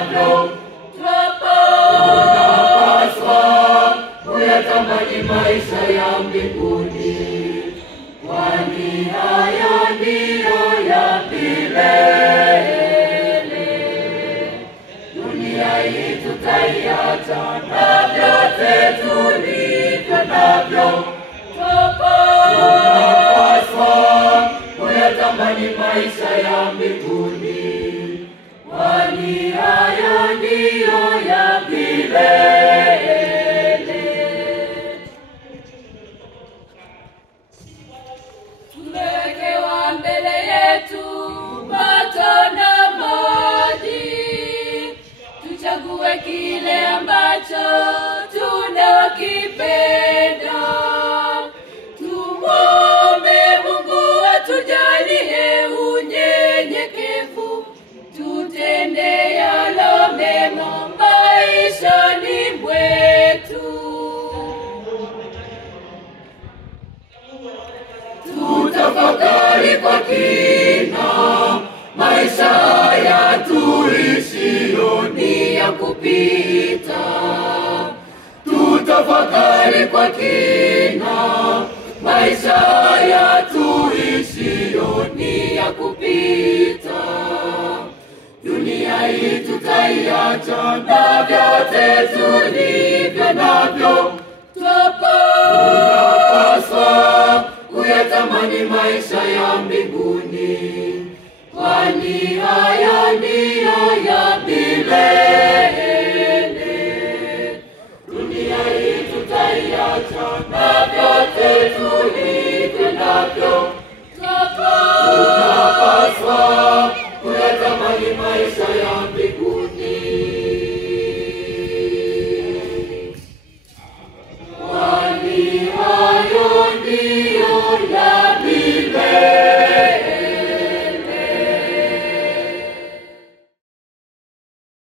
tupendavyo, tunapaswa kuyatamani maisha ya mbinguni, kwani hayo ndiyo ya milele. Dunia hii tutaiacha na vyote tulivyo navyo, tunapaswa kuyatamani maisha ya mbinguni, kwani hayo ndiyo ya milele. Tumewekewa mbele yetu mato na maji, tuchague kile ambacho tunakipenda. Tumwombe Mungu atujalie unyenyekevu, tutende yalo mema maishani mwetu. Tutafakari kwa kina maisha haya tuishio ni ya kupita. Tutafakari kwa kina maisha haya tuishio ni ya kupita. Dunia hii tutaiacha na vyote tulivyo navyo, tunapaswa kuyatamani maisha ya mbinguni, kwani haya